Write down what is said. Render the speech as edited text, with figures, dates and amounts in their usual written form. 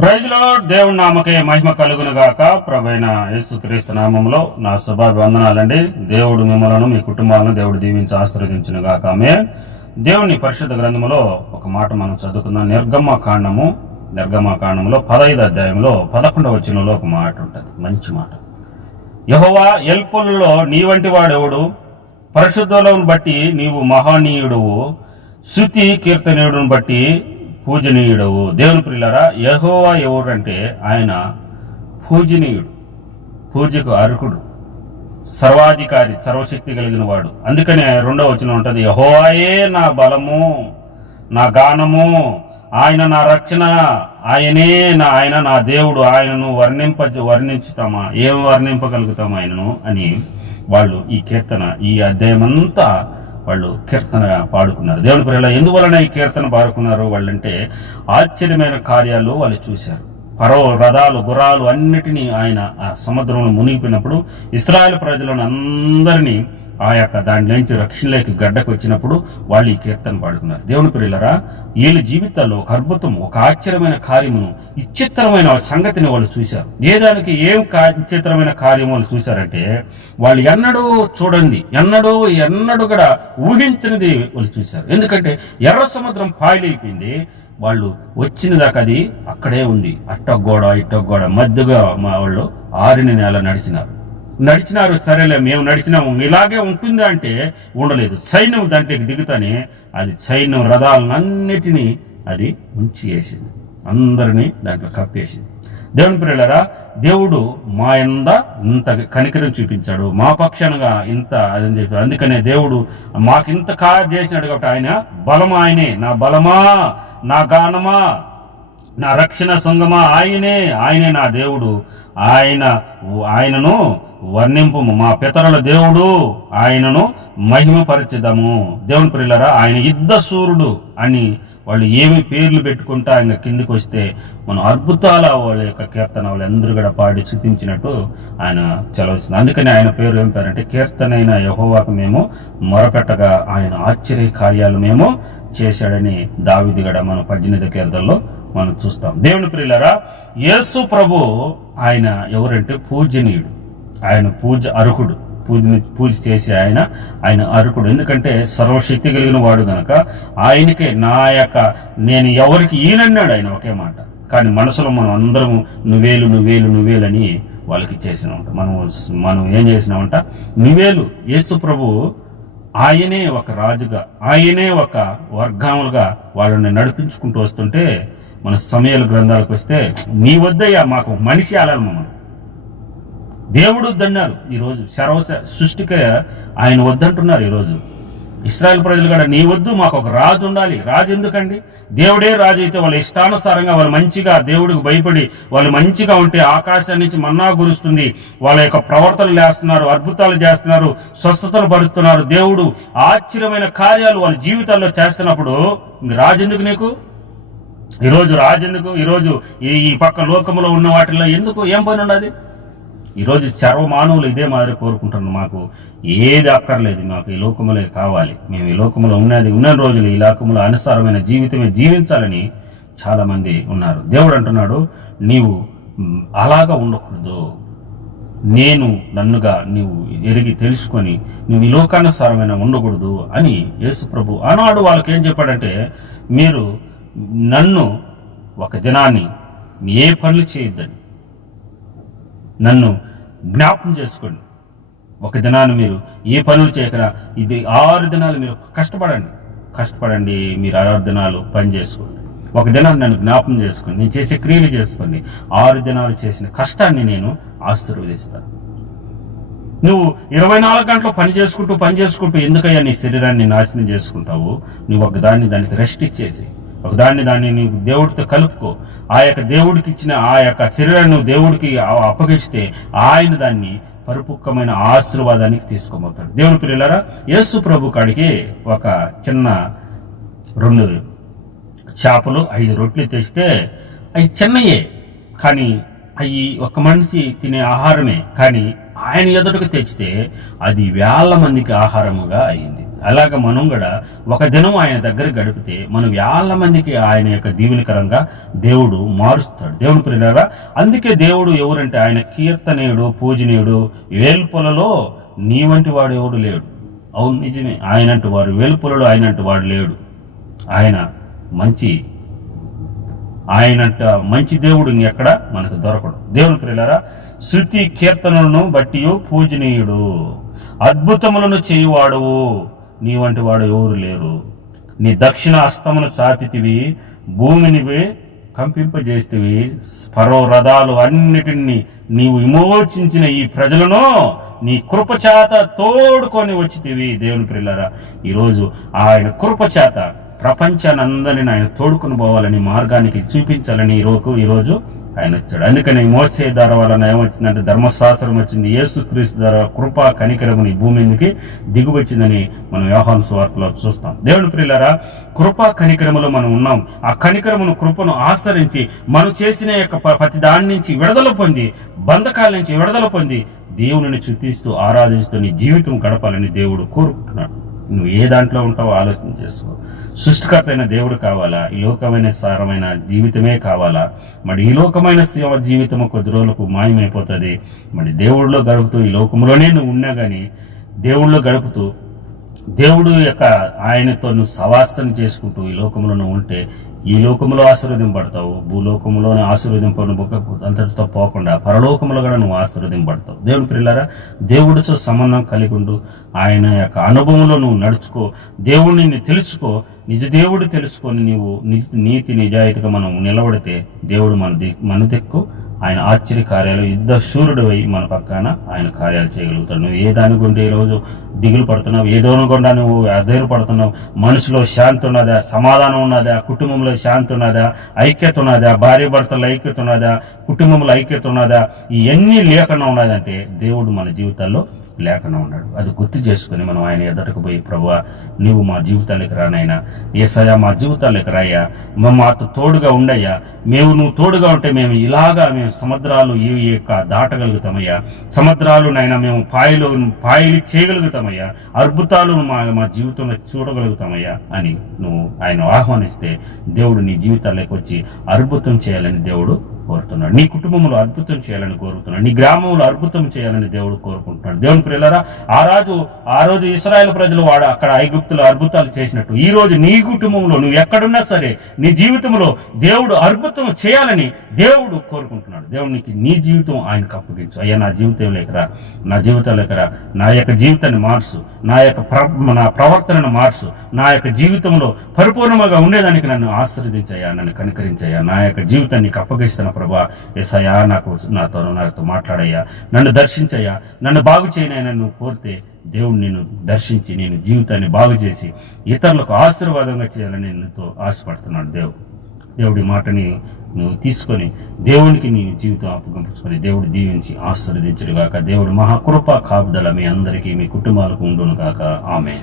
ప్రైజ్లో దేవుని నామకే మహిమ కలుగును గాక. ప్రభువైన యేసుక్రీస్తు నామములో నా శుభాభివందనాలండి. దేవుడు మిమ్మలను మీ కుటుంబాలను దేవుడు దీవించి ఆశీర్వదించును గాక. ఆమేన్. దేవుని పరిశుద్ధ గ్రంథములో ఒక మాట మనం చదువుకుందాం. నిర్గమకాండములో 15వ అధ్యాయంలో 11వ వచనంలో ఒక మాట ఉంటుంది, మంచి మాట. యెహోవా ఎల్పులలో నీ వంటి వాడెవడు? పరిశుద్ధులను బట్టి నీవు మహనీయుడువు, స్తుతి కీర్తనీయుడును బట్టి పూజనీయుడవు. దేవుని ప్రియులారా, యెహోవా ఎవరంటే ఆయన పూజనీయుడు, పూజకు అర్హుడు, సర్వాధికారి, సర్వశక్తి కలిగిన వాడు. అందుకని 2వ వచనం ఉంటుంది, యెహోవాయే నా బలము, నా గానము, ఆయన నా రక్షణ, ఆయన నా దేవుడు, ఆయనను వర్ణించుతామా, ఏం వర్ణింపగలుగుతాం ఆయనను అని వాళ్ళు ఈ కీర్తన, ఈ అధ్యాయం అంతా వాళ్ళు కీర్తన పాడుకున్నారు. దేవుని ప్రియుల ఎందువలన ఈ కీర్తన పాడుకున్నారు వాళ్ళంటే, ఆశ్చర్యమైన కార్యాలు వాళ్ళు చూశారు. పరో రథాలు, గుర్రాలు అన్నిటినీ ఆయన ఆ సముద్రంలో మునిగిపోయినప్పుడు ఇశ్రాయేలు ప్రజలను అందరినీ ఆ యొక్క దాని నుంచి రక్షణలోకి గడ్డకు వచ్చినప్పుడు వాళ్ళు ఈ కీర్తన పాడుకున్నారు. దేవుని ప్రియులరా, వీళ్ళ జీవితాల్లో ఒక అద్భుతం, ఒక ఆశ్చర్యమైన కార్యమును, విచిత్రమైన సంగతిని వాళ్ళు చూశారు. ఏదానికి ఏం విచిత్రమైన కార్యం వాళ్ళు చూశారంటే, వాళ్ళు ఎన్నడూ చూడండి, ఎన్నడూ కూడా ఊహించినది వాళ్ళు చూశారు. ఎందుకంటే ఎర్ర సముద్రం పాయలైపోయింది, వాళ్ళు వచ్చిన దాకా అది అక్కడే ఉంది. ఇట్టొగ్గోడ మధ్యగా వాళ్ళు ఆరిన నేల నడిచినారు. సరేలే, మేము నడిచినాము, ఇలాగే ఉంటుందా అంటే ఉండలేదు. సైన్యం దాంట్లోకి దిగుతానే అది సైన్యం రథాలన్నిటినీ అది ఉంచి వేసింది, అందరినీ దాంట్లో కప్పేసింది. దేవుని ప్రియులారా, దేవుడు మా యంద ఇంత కనికరం చూపించాడు, మా పక్షానగా ఇంత అని చెప్పాడు. అందుకనే దేవుడు మాకింత చేసినాడు కాబట్టి ఆయన బలమా, ఆయనే నా బలమా, నా గానమా, నా రక్షణ శృంగమా, ఆయనే నా దేవుడు, ఆయనను వర్ణింపము, మా పితరుల దేవుడు, ఆయనను మహిమపరచుదాము. దేవుని ప్రియులారా, ఆయన యుద్ధ సూర్యుడు అని వాళ్ళు ఏమి పేర్లు పెట్టుకుంటా ఆయన కిందికి వస్తే మనం అద్భుతాల వాళ్ళ యొక్క కీర్తన వాళ్ళు అందరూ కూడా పాడి చూపించినట్టు ఆయన చలవిస్తుంది. అందుకని ఆయన పేరు ఏం పేరంటే, కీర్తనైన యెహోవాకు మేము మొరపెట్టగా ఆయన ఆశ్చర్య కార్యాలు మేము చేశాడని దావీదు గడ మనం 18వ కీర్తనలో మనం చూస్తాం. దేవుని ప్రియులారా, యేసు ప్రభు ఆయన ఎవరంటే పూజనీయుడు, ఆయన పూజ అర్హుడు, పూజ చేసే ఆయన అర్హుడు. ఎందుకంటే సర్వశక్తి కలిగిన వాడు గనక ఆయనకే నేను ఎవరికి ఈయనన్నాడు ఆయన ఒకే మాట. కానీ మనసులో మనం అందరం నువ్వేలని వాళ్ళకి చేసినామంట. మనం ఏం చేసినామంట, నువ్వేలు. యేసు ప్రభు ఆయనే ఒక రాజుగా, ఆయనే ఒక వర్గాములుగా వాళ్ళని నడిపించుకుంటూ వస్తుంటే, మన సమయాల గ్రంథాలకు వస్తే, నీ వద్దయ్యా మాకు మనిషి ఆలాలి, మమ్మల్ని దేవుడు వద్దన్నారు. ఈరోజు సృష్టికి ఆయన వద్దంటున్నారు. ఈరోజు ఇశ్రాయేలు ప్రజలు కూడా నీ వద్దు, మాకు ఒక రాజు ఉండాలి. రాజు ఎందుకండి? దేవుడే రాజు అయితే వాళ్ళ ఇష్టానుసారంగా వాళ్ళు మంచిగా దేవుడికి భయపడి వాళ్ళు మంచిగా ఉంటే ఆకాశం నుంచి మన్నా కురుస్తుంది, వాళ్ళ యొక్క ప్రవర్తనలు చేస్తున్నారు, అద్భుతాలు చేస్తున్నారు, స్వస్థతలు పరుస్తున్నారు. దేవుడు ఆశ్చర్యమైన కార్యాలు వాళ్ళ జీవితాల్లో చేస్తున్నప్పుడు రాజు ఎందుకు నీకు? ఈరోజు రాజెందుకు? ఈరోజు ఈ పక్క లోకంలో ఉన్న వాటిల్లో ఎందుకు? ఏం పని ఉన్నది? ఈరోజు మానవులు ఇదే మాదిరి కోరుకుంటున్నాం, మాకు ఏది అక్కర్లేదు, మాకు ఈ లోకములే కావాలి, మేము ఈ లోకంలో ఉన్న రోజులు ఈ లోకంలో అనుసారమైన జీవితమే జీవించాలని చాలా మంది ఉన్నారు. దేవుడు అంటున్నాడు, నీవు అలాగా ఉండకూడదు, నన్నుగా నీవు ఎరిగి తెలుసుకొని నువ్వు ఈ లోకానుసారమైన ఉండకూడదు అని యేసు ప్రభు ఆనాడు వాళ్ళకి ఏం చెప్పాడంటే, మీరు నన్ను ఒక దినాన్ని ఏ పనులు చేయొద్దని, నన్ను జ్ఞాపకం చేసుకోండి. ఒక దినాన్ని మీరు ఏ పనులు చేయకరా, ఇది 6 దినాలు మీరు కష్టపడండి, మీరు 6 దినాలు పని చేసుకోండి. ఒక దినాన్ని నన్ను జ్ఞాపకం చేసుకోండి, నేను చేసే క్రియలు చేసుకోండి. 6 దినాలు చేసిన కష్టాన్ని నేను ఆశీర్వదిస్తాను. నువ్వు 24 గంటలు పని చేసుకుంటూ ఎందుకయ్యా నీ శరీరాన్ని నాశనం చేసుకుంటావు? నువ్వు దానికి రెస్ట్ ఇచ్చేసి ఒకదాన్ని నీవు దేవుడితో కలుపుకో. ఆ యొక్క దేవుడికి ఇచ్చిన ఆ యొక్క శరీరాన్ని నువ్వు దేవుడికి అప్పగిస్తే ఆయన దాన్ని పరిపక్వమైన ఆశీర్వాదానికి తీసుకోబోతాడు. దేవుని ప్రియులారా, యేసు ప్రభు కాడికి ఒక చిన్న 2 చేపలు 5 రొట్టెలు తెస్తే అవి చిన్నయే, కానీ అవి ఒక మనిషి తినే ఆహారమే. కానీ ఆయన ఎదుటకు తెచ్చితే అది 1000 మందికి ఆహారముగా అయింది. అలాగ మనం కూడా ఒక దినం ఆయన దగ్గర గడిపితే మనం వేల మందికి ఆయన యొక్క దీవెనకరంగా దేవుడు మారుస్తాడు. దేవుని ప్రియులారా, అందుకే దేవుడు ఎవరంటే ఆయన కీర్తనీయుడు, పూజనీయుడు. వేల్పులలో నీ వంటి వాడు ఎవడు లేడు. అవును, నిజమే. ఆయనంటూ వాడు వేల్పులలో ఆయనంటూ వాడు లేడు. ఆయనంట మంచి దేవుడు ఇంకెక్కడ మనకు దొరకడు. దేవుని ప్రియులారా, శృతి కీర్తనలను బట్టి పూజనీయుడు, అద్భుతములను చేయువాడువు, నీ వంటి వాడు ఎవరు లేరు. నీ దక్షిణ హస్తమును సాతితివి, భూమిని కంపింపజేస్తేవి, ఫరో రథాలు అన్నిటిని నీవు విమోచించిన ఈ ప్రజలను నీ కృపచేత తోడుకొని వచ్చితివి. దేవుని ప్రియులారా, ఈరోజు ఆయన కృపచేత ప్రపంచాన్ని అందరిని ఆయన తోడుకొని పోవాలని, మార్గానికి చూపించాలని ఈరోజు ఆయన వచ్చాడు. అందుకని మోసే ద్వారా వలన ఏమొచ్చిందంటే ధర్మశాస్త్రం వచ్చింది. యేసుక్రీస్తు ద్వారా కృపా కనికరముని భూమి మీదకి దిగువచ్చిందని మనం యోహాను సువార్తలో చూస్తాం. దేవుని ప్రియులారా, కృపా కనికరములో మనం ఉన్నాం. ఆ కనికరమును, కృపను ఆశ్రయించి మనం చేసిన యొక్క ప్రతి దాని నుంచి విడుదల పొంది, బంధకాల నుంచి విడుదల పొంది దేవుని స్తుతిస్తూ ఆరాధిస్తూ నీ జీవితం గడపాలని దేవుడు కోరుకుంటున్నాడు. నువ్వు ఏ దాంట్లో ఉంటావో ఆలోచన చేసుకో. సృష్టికర్త అయిన దేవుడు కావాలా? ఈ లోకమైన సారమైన జీవితమే కావాలా? మరి ఈ లోకమైన జీవితం కొద్ది రోజులకు మాయమైపోతుంది. మరి దేవుడిలో గడుపుతూ ఈ లోకంలోనే నువ్వు ఉన్నా కానీ దేవుడిలో గడుపుతూ దేవుడు యొక్క ఆయనతో నువ్వు సవాసన చేసుకుంటూ ఈ లోకంలో నువ్వు ఉంటే ఈ లోకంలో ఆశీర్వదింపడతావు. భూలోకంలోనే ఆశీర్వదింపను అంతటితో పోకుండా పరలోకంలో కూడా నువ్వు ఆశీర్వదింపడతావు. దేవుని ప్రియులారా, దేవుడితో సంబంధం కలిగి ఉండు. ఆయన యొక్క అనుభవంలో నువ్వు నడుచుకో. దేవుడిని తెలుసుకో. నిజ దేవుడు తెలుసుకొని నీవు నీతి నిజాయితీగా మనం నిలబడితే దేవుడు మన దిక్కు ఆయన ఆశ్చర్య కార్యాలు, యుద్ధ శూరుడు అయి మన పక్కన ఆయన కార్యాలు చేయగలుగుతాడు. నువ్వు ఏ దాని గుండా ఈరోజు దిగులు పడుతున్నావు, ఏదో గుండా నువ్వు అధైర్యపడుతున్నావు, మనసులో శాంతి ఉన్నదా, సమాధానం ఉన్నదా, కుటుంబంలో శాంతి ఉన్నదా, ఐక్యత ఉన్నదా, భార్య భర్తల ఐక్యత ఉన్నదా, కుటుంబంలో ఐక్యత ఉన్నదా, ఇవన్నీ లేకుండా ఉన్నదంటే దేవుడు మన జీవితాల్లో లేకుండా ఉన్నాడు. అది గుర్తు చేసుకుని మనం ఆయన ఎదుటకు పోయి, ప్రభువా నీవు మా జీవితాలకు రానైనా, యేసయ్యా మా జీవితాలకు రాయ్యా, మాతో తోడుగా ఉండయ్యా, నువ్వు తోడుగా ఉంటే మేము సముద్రాలు ఈ యొక్క దాటగలుగుతామయ్యా, సముద్రాలు నైనా మేము పాయలు చేయగలుగుతామయ్యా, అద్భుతాలు మా జీవితంలో చూడగలుగుతామయ్యా అని నువ్వు ఆయన ఆహ్వానిస్తే దేవుడు నీ జీవితాల్లోకి వచ్చి అద్భుతం చేయాలని దేవుడు కోరుతున్నాడు. నీ కుటుంబంలో అద్భుతం చేయాలని కోరుతున్నాడు. నీ గ్రామంలో అద్భుతం చేయాలని దేవుడు కోరుకుంటున్నాడు. దేవుని ప్రియులారా, ఆ రోజు ఇశ్రాయేల్ ప్రజలు అక్కడ ఐగుప్తులో అద్భుతాలు చేసినట్టు ఈ రోజు నీ కుటుంబంలో నువ్వు ఎక్కడున్నా సరే నీ జీవితంలో దేవుడు అద్భుతం చేయాలని దేవుడు కోరుకుంటున్నాడు. దేవునికి నీ జీవితం ఆయనకు అప్పగించు. అయ్యా నా జీవితంలోకి రా, నా యొక్క జీవితాన్ని మార్చు, నా ప్రవర్తనను మార్చు, నా యొక్క జీవితంలో పరిపూర్ణంగా ఉండేదానికి నన్ను ఆశీర్వదించయ్యా, నన్ను కనికరించయ్యా, నా యొక్క జీవితాన్ని నీకు అప్పగిస్తున్న ప్రభా యేసయ్యా, నాతో మాట్లాడయ్యా, నన్ను దర్శించయ్యా, నన్ను బాగు చేయనైనా నువ్వు కోరితే దేవుడు నిన్ను దర్శించి నేను జీవితాన్ని బాగు చేసి ఇతరులకు ఆశీర్వాదంగా చేయాలని నీతో ఆశపడుతున్నాడు. దేవుడి మాటని నువ్వు తీసుకొని దేవునికి నీ జీవితం అప్పగించుకొని దేవుడు దీవించి ఆశీర్వదించుగాక. దేవుడు మహాకృప కాపుదల మీ అందరికీ, మీ కుటుంబాలకు ఉండును గాక. ఆమేన్.